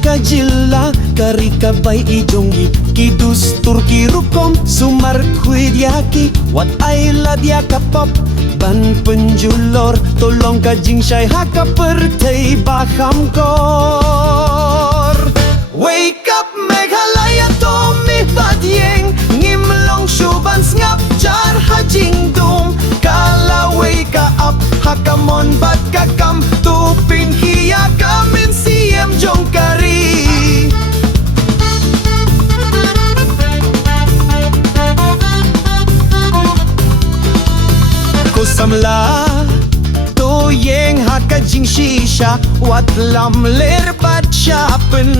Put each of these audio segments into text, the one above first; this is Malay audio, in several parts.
kajilla karikabay ijongi kidustur kirukom sumar kuidyaki wat ay ladya kapop ban penjulor tolong kajing syai haka pertei baham kor. Wake up Meghalaya to mi padyeng ngimlong shuban ngap jar hajing dum kala wake up hakamon bat kakam tupin hiya kamin siem jongkari. Kusamla to yeng hakajing shisha wat lam ler pat shapen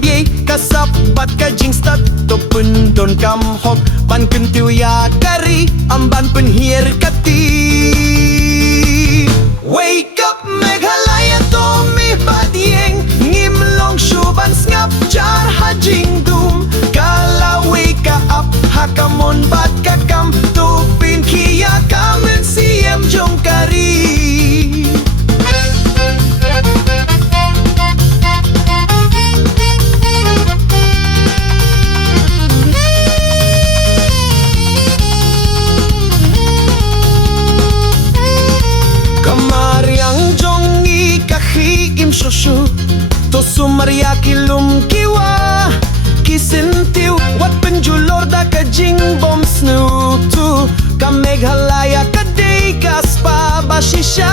biye kasap bat kajing stat to pun don kam hok ban kentiu ya kari amban penhir kati. Wake up Meghalaya to mi padyeng ngimlong shuban ngap jar hajing dum kala wake up hakamon bat kakam tupin kiya kamen siem jongkari. Kamaryang jongi kahi im shoshu to sumarya kilum kiwa kisintiu wat penjulor da kajing bom snutu ka Meghalaya kadei kaspa bashisha.